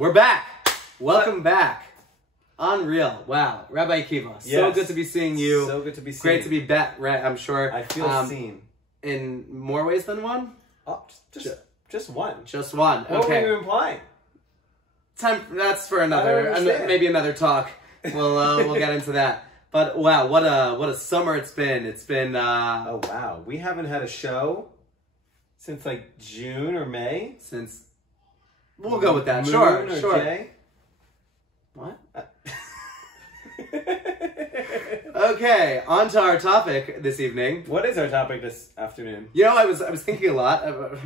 We're back. Welcome back. Unreal. Wow. Rabbi Akiva. So good to be seeing you. So good to be seen. Great to be back, right? I'm sure. I feel seen. In more ways than one? Oh, just one. Just one. Okay. What were you implying? That's for maybe another talk. We'll get into that. But wow, what a summer it's been. It's been oh wow. We haven't had a show since like June or May. We'll go with that. Moon Sure. Jay. What? Okay, on to our topic this evening. What is our topic this afternoon? You know, I was thinking a lot about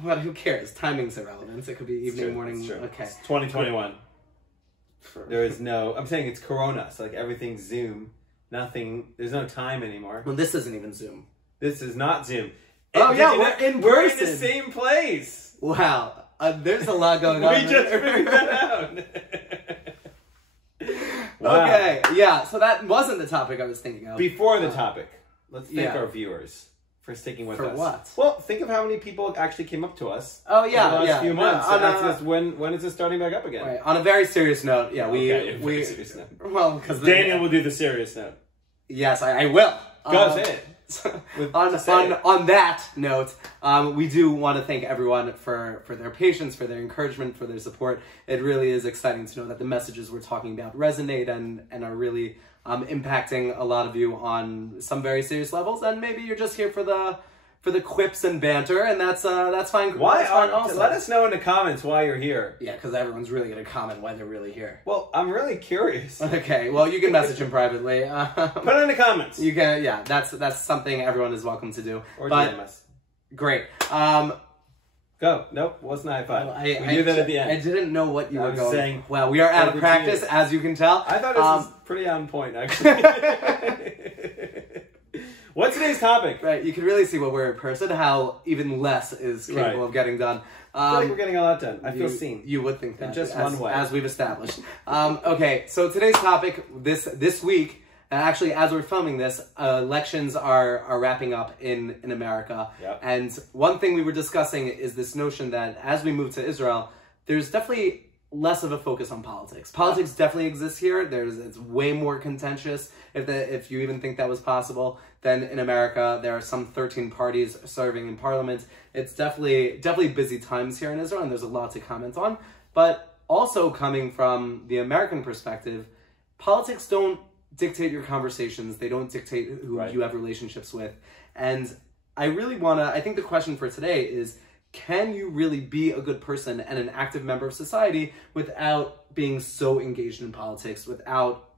what. Who cares? Timing's irrelevant. It could be evening, morning. It's true. Okay. It's 2021. There is no. I'm saying it's Corona, so like everything's Zoom. Nothing. There's no time anymore. Well, this isn't even Zoom. This is not Zoom. Oh yeah, we're in the same place. Wow, there's a lot going on. We just figured that out. Wow. Okay, yeah. So that wasn't the topic I was thinking of. Before the topic, let's thank our viewers for sticking with us. For what? Well, think of how many people actually came up to us. Oh yeah, over the last few months. No, and asked us when is this starting back up again? Right. On a very serious note, yeah, serious note. Well, because Daniel will do the serious note. Yes, I will. Go say it. On that note, we do want to thank everyone for their patience, for their encouragement, for their support. It really is exciting to know that the messages we're talking about resonate and are really impacting a lot of you on some very serious levels. And maybe you're just here for the quips and banter, and that's fine. Let us know in the comments why you're here. Yeah, because everyone's really going to comment why they're really here. Well, I'm really curious. Okay, well, you can message him privately. Put it in the comments. You can, yeah. That's something everyone is welcome to do. Or DM us. Great. Go. Nope, wasn't high five. We do that at the end. I didn't know what you were going. Saying, well, we are out of practice, as you can tell. I thought this was pretty on point, actually. What's today's topic? Right, you can really see when we're in person how even less is capable of getting done. I feel like we're getting a lot done. I feel seen. You would think that. In just one way. As we've established. Okay, so today's topic this week, actually as we're filming this, elections are wrapping up in America. Yep. And one thing we were discussing is this notion that as we move to Israel, there's definitely less of a focus on politics. Politics definitely exists here. It's way more contentious, if you even think that was possible, than in America. There are some 13 parties serving in parliament. It's definitely busy times here in Israel, and there's a lot to comment on. But also coming from the American perspective, politics don't dictate your conversations. They don't dictate who you have relationships with. And I think the question for today is, can you really be a good person and an active member of society without being so engaged in politics, without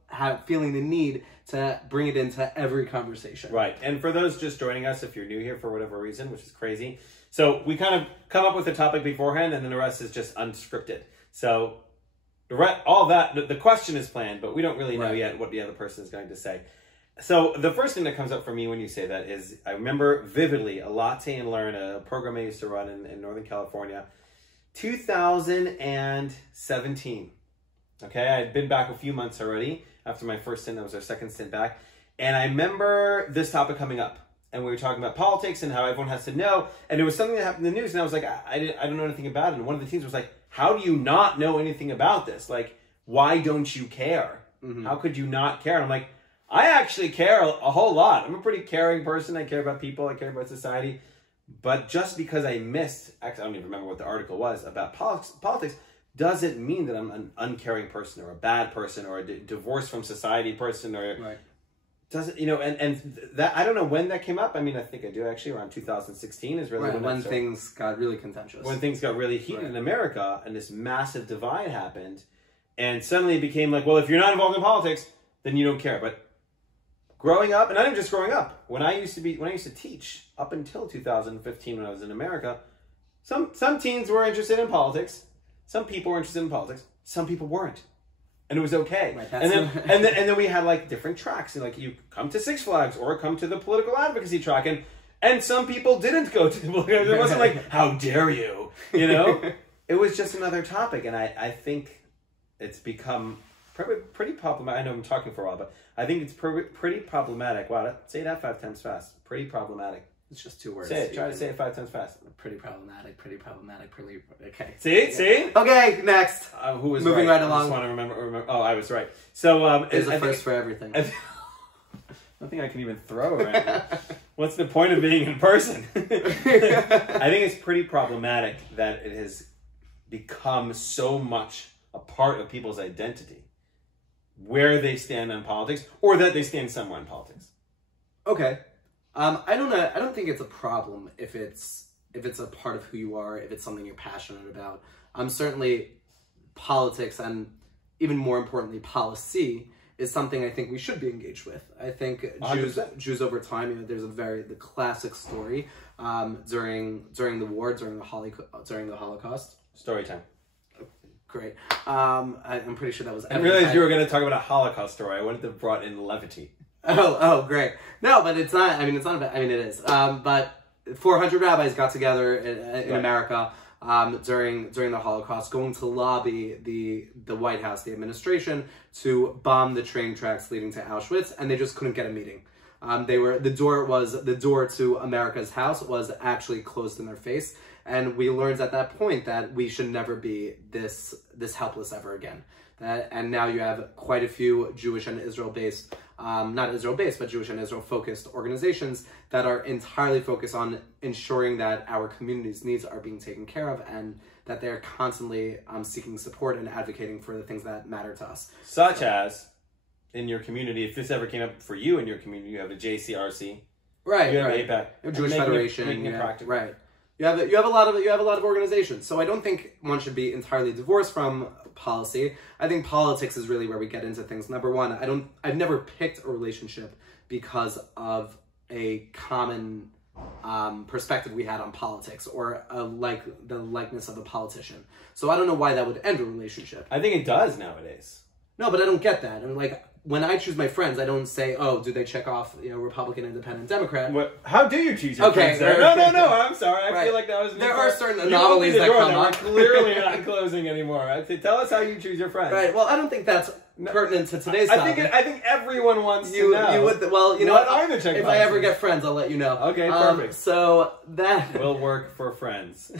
feeling the need to bring it into every conversation? Right. And for those just joining us, if you're new here for whatever reason, which is crazy, so we kind of come up with a topic beforehand, and then the rest is just unscripted. So the question is planned, but we don't really know yet what the other person is going to say. So the first thing that comes up for me when you say that is, I remember vividly a Latte and Learn, a program I used to run in Northern California, 2017. Okay, I had been back a few months already after my first stint. That was our second stint back. And I remember this topic coming up. And we were talking about politics and how everyone has to know. And it was something that happened in the news. And I was like, I don't know anything about it. And one of the teams was like, how do you not know anything about this? Like, why don't you care? Mm-hmm. How could you not care? And I'm like, I actually care a whole lot. I'm a pretty caring person. I care about people. I care about society. But just because I missed, actually, I don't even remember what the article was about politics, doesn't mean that I'm an uncaring person or a bad person or a divorced from society person or doesn't, and that, I don't know when that came up. I mean, I think I do actually, around 2016 is really when things got really contentious. When things got really heated in America and this massive divide happened, and suddenly it became like, well, if you're not involved in politics, then you don't care. But growing up, and not even just growing up, when I used to teach up until 2015 when I was in America, some teens were interested in politics, some people were interested in politics, some people weren't. And it was okay. Right, and then we had like different tracks. And like you come to Six Flags or come to the political advocacy track. And some people didn't go to the political. It wasn't like, how dare you? It was just another topic. And I think it's become pretty problematic. I know I'm talking for a while, but I think it's pretty problematic. Wow, say that 5 times fast. Pretty problematic. It's just 2 words. Say it. Try to say it 5 times fast. Pretty problematic. Pretty problematic. Okay. See? Okay, next. who was moving right along? I just want to remember. Oh, I was right. So there's a first for everything. Nothing I can even throw around. What's the point of being in person? I think it's pretty problematic that it has become so much a part of people's identity, where they stand on politics, or that they stand somewhere in politics. Okay, I don't know. I don't think it's a problem if it's a part of who you are, if it's something you're passionate about. Certainly, politics and even more importantly, policy is something I think we should be engaged with. I think Jews over time, you know, there's the classic story during the war, during the Holocaust. Story time. Great. I'm pretty sure that was. I realized you were going to talk about a Holocaust story. I wanted to brought in levity. Oh, great. No, but it's not. I mean, it's not about. I mean, it is. But 400 rabbis got together in America during the Holocaust, going to lobby the White House, the administration, to bomb the train tracks leading to Auschwitz, and they just couldn't get a meeting. The door to America's house was actually closed in their face, and we learned at that point that we should never be this helpless ever again. And now you have quite a few Jewish and Israel-based, not Israel-based, but Jewish and Israel-focused organizations that are entirely focused on ensuring that our community's needs are being taken care of, and that they're constantly seeking support and advocating for the things that matter to us. Such as, in your community, if this ever came up for you in your community, you have a JCRC, right? You have right. APAC, Jewish Federation, making it practical. Right. You have a lot of organizations. So I don't think one should be entirely divorced from policy. I think politics is really where we get into things. Number one, I've never picked a relationship because of a common perspective we had on politics or the likeness of a politician. So I don't know why that would end a relationship. I think it does nowadays. No, but I don't get that. And like, when I choose my friends, I don't say, oh, do they check off, you know, Republican, Independent, Democrat? What? How do you choose your friends? No, I'm sorry. I feel like that was... There are certain anomalies that come up. We're clearly not closing anymore. I'd say, tell us how you choose your friends. Right. Well, I don't think that's pertinent to today's topic. I think everyone wants to know. You would, well, you know, what are the check if I ever get friends, I'll let you know. Okay, perfect. So that will work for friends.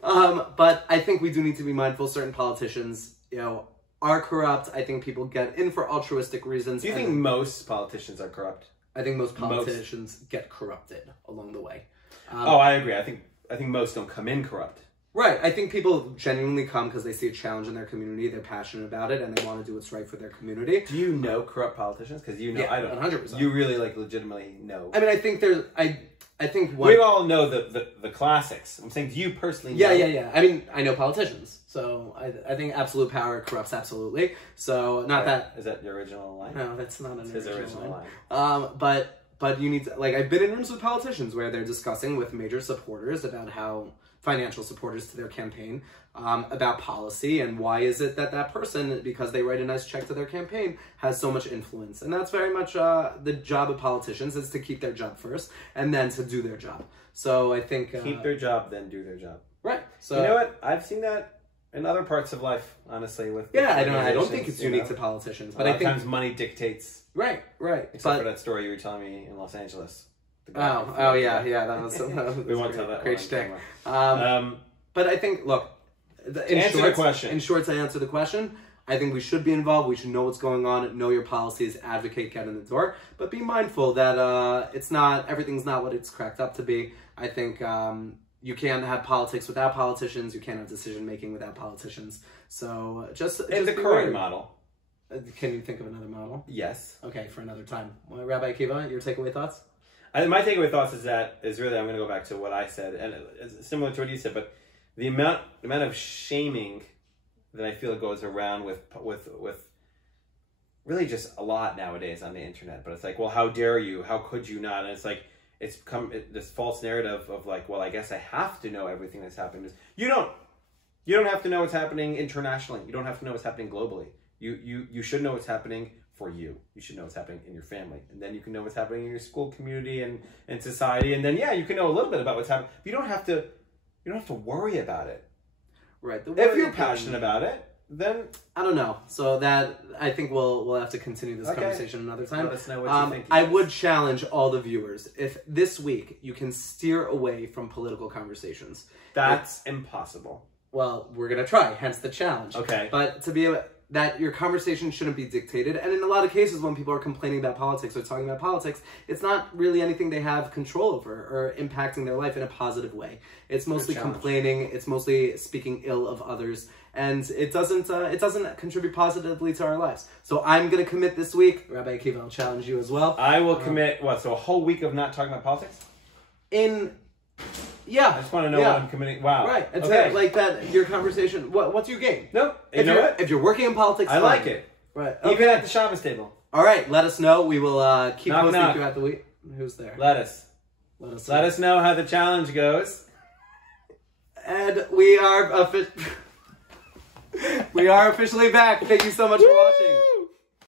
But I think we do need to be mindful. Certain politicians, you know, are corrupt. I think people get in for altruistic reasons. Do you think most politicians are corrupt? I think most politicians get corrupted along the way. I agree. I think most don't come in corrupt. Right. I think people genuinely come because they see a challenge in their community, they're passionate about it, and they want to do what's right for their community. Do you know corrupt politicians? Because you know, yeah, I don't. 100%. You really legitimately know. I mean, I think there's. I think we all know the classics. I'm saying, do you personally know? Yeah. I mean, I know politicians, so I think absolute power corrupts absolutely. So not that... Is that your original line? No, that's not an original line. But you need to... Like, I've been in rooms with politicians where they're discussing with major supporters about how... financial supporters to their campaign, about policy, and why is it that person, because they write a nice check to their campaign, has so much influence. And that's very much the job of politicians, is to keep their job first, and then to do their job. So I think... keep their job, then do their job. Right. So you know what? I've seen that in other parts of life, honestly. I don't think it's unique to politicians. But I think times money dictates. Right. Except for that story you were telling me in Los Angeles. Yeah, that was we won't tell that great shtick. But I think, look, in short, to answer the question, I think we should be involved. We should know what's going on, know your policies, advocate, get in the door, but be mindful that everything's not what it's cracked up to be. I think you can't have politics without politicians. You can't have decision making without politicians. So just the current model. Can you think of another model? Yes. Okay, for another time. Rabbi Akiva, your takeaway thoughts? My takeaway thoughts is really, I'm going to go back to what I said, and it's similar to what you said, but the amount of shaming that I feel goes around with really just a lot nowadays on the internet. But it's like, well, how dare you? How could you not? And it's like, it's become this false narrative of like, well, I guess I have to know everything that's happening. You don't have to know what's happening internationally. You don't have to know what's happening globally. You should know what's happening for you. You should know what's happening in your family. And then you can know what's happening in your school community and society. And then, you can know a little bit about what's happening. But you don't have to worry about it. Right. If you're passionate about it, then... I don't know. So that, I think we'll have to continue this conversation another time. Let us know what you think. I would challenge all the viewers, if this week you can steer away from political conversations. That's impossible. well, we're going to try, hence the challenge. Okay. But to be able, that your conversation shouldn't be dictated. And in a lot of cases, when people are complaining about politics or talking about politics, it's not really anything they have control over or impacting their life in a positive way. It's mostly complaining. It's mostly speaking ill of others. And it doesn't contribute positively to our lives. So I'm going to commit this week. Rabbi Akiva, I'll challenge you as well. I will commit, so a whole week of not talking about politics? Yeah. I just want to know what I'm committing. Wow. Right. It's like that, your conversation. What's your game? No. You know what? If you're working in politics, I like it. Right. Okay. Even at the Shabbos table. All right. Let us know. We will keep posting knock. throughout the week. Who's there? Let us know how the challenge goes. And we are officially back. Thank you so much for watching.